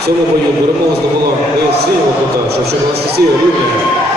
В цьому бою перемогу здобула Анастасія Лопота, Шевченко Анастасія Рівня.